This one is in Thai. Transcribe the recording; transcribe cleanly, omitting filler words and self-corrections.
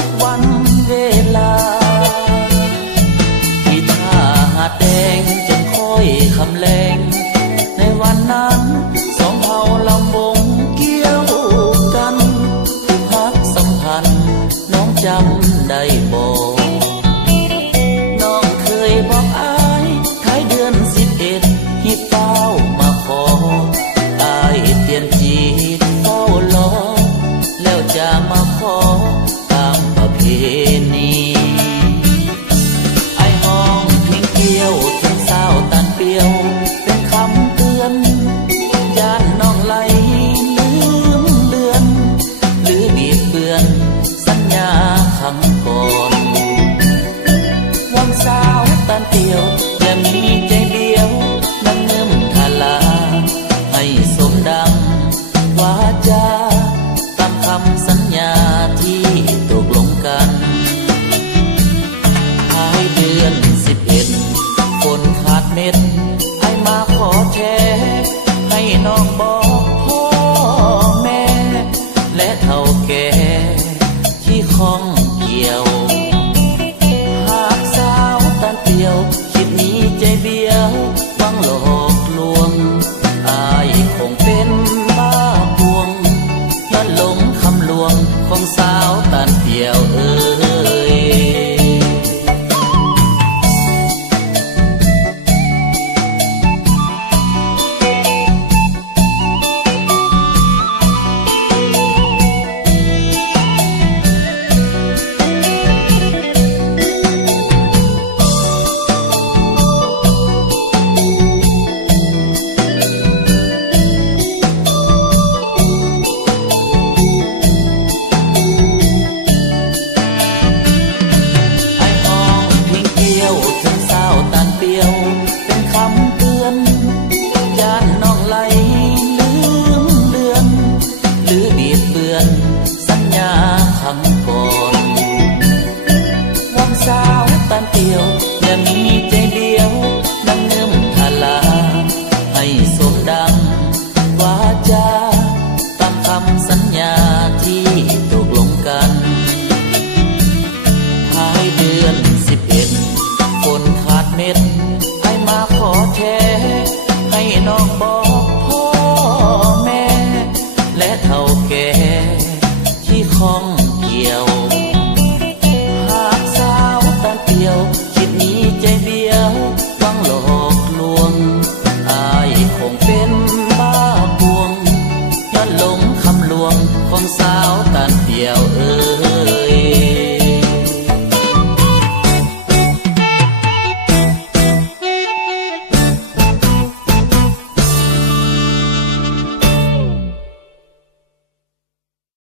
ทุกวันเวลาที่ท่าหาดแดงจนค่อยคำแลงในวันนั้นสองเผ่าลำวงเกี่ยวกันผูกพักสัมพันธ์น้องจำได้บ่น้องเคยบอกอายท้ายเดือน11ฮิปเป้ามาขออายเตียนจีดเฝ้ารอแล้วจะมาขอตามประเพณีไอ้ห้องเพียงเกี่ยวถึงสาวตันเปียวเป็นคำเตือนย่านน้องไหลลืมเลือนหรือบิดเบือนสัญญาคำก่อนวังสาวตันเปียวอย่ามีใจเดียวนั่งเงื่อมทาลาให้สมดังวาจาตามคำสัญญาที่ตกลงกันท้ายเดือน11ฝนขาดเม็ดให้มาขอแท้ให้น้องบอกพ่อแม่และเฒ่าแก่ที่ข้องเกี่ยวหากสาวตันเปียวคิดนี้ใจเบี้ยวหวังหลอกลวงอายคงเป็นบ้าพวงย้อนหลงคำลวงของสาวตันเปียวเอ้ยเป็นคำเตือนย่านน้องไหลลืมเลือนหรือบิดเบือนสัญญาคำก่อนวังสาวตันเปียวอย่ามีใจเดียวนั่งเงื่อมทาลาให้สมดังวาจาตามคำสัญญาที่ตกลงกันท้ายเดือน11ฝน